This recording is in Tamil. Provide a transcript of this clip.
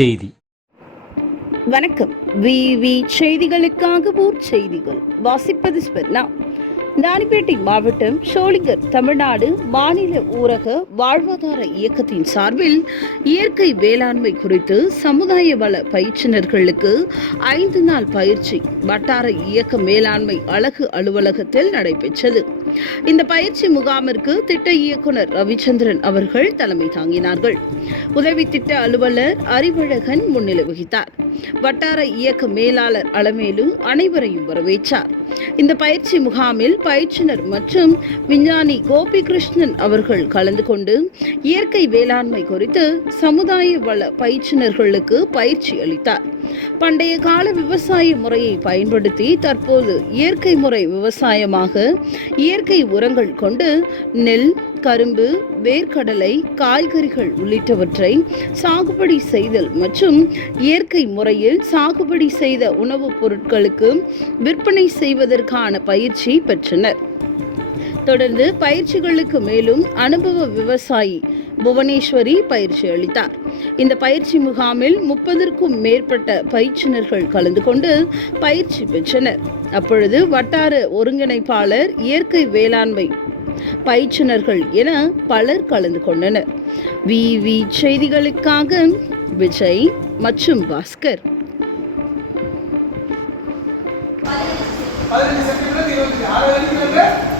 செய்தி. வணக்கம். விவி செய்திகளுக்காக ஊர் செய்திகள் வாசிப்பது ஸ்பெர்னா. ராணிப்பேட்டை மாவட்டம் சோளிங்கர் தமிழ்நாடு மாநில ஊரக வாழ்வாதார இயக்கத்தின் சார்பில் இயற்கை வேளாண்மை குறித்து சமுதாய வள பயிற்றுனர்களுக்கு 5 நாள் பயிற்சி வட்டார இயக்க மேலாண்மை அலகு அலுவலகத்தில் நடைபெற்றது. இந்த பயிற்சி முகாமிற்கு திட்ட இயக்குனர் ரவிச்சந்திரன் அவர்கள் தலைமை தாங்கினார்கள். உதவி திட்ட அலுவலர் அறிவழகன் முன்னிலை வகித்தார். வட்டார இயக்க மேலாளர் அலமேலு அனைவரையும் வரவேற்றார். இந்த பயிற்சி முகாமில் பயிற்றுனர் மற்றும் விஞ்ஞானி கோபிகிருஷ்ணன் அவர்கள் கலந்து கொண்டு இயற்கை வேளாண்மை குறித்து சமுதாய வள பயிற்றுனர்களுக்கு பயிற்சி அளித்தார். பண்டைய கால விவசாய முறையை பயன்படுத்தி தற்போது இயற்கை முறை விவசாயமாக இயற்கை உரங்கள் கொண்டு நெல், கரும்பு, வேர்க்கடலை, காய்கறிகள் உள்ளிட்டவற்றை சாகுபடி செய்தல் மற்றும் இயற்கை முறையில் சாகுபடி செய்த உணவுப் பொருட்களுக்கு விற்பனை செய்வதற்கான பயிற்சி பெற்றனர். தொடர்ந்து பயிற்சிகளுக்கு மேலும் அனுபவ விவசாயி புவனேஸ்வரி பயிற்சி அளித்தார். இந்த பயிற்சி முகாமில் 30க்கும் மேற்பட்ட பயிற்றுனர்கள் கலந்து கொண்டு பயிற்சி பெற்றனர். அப்பொழுது வட்டார ஒருங்கிணைப்பாளர், இயற்கை வேளாண்மை பயிற்றுனர்கள் என பலர் கலந்து கொண்டனர். விவி செய்திகளுக்காக விஜய் மற்றும் பாஸ்கர். 15 செப்டம்பர் 26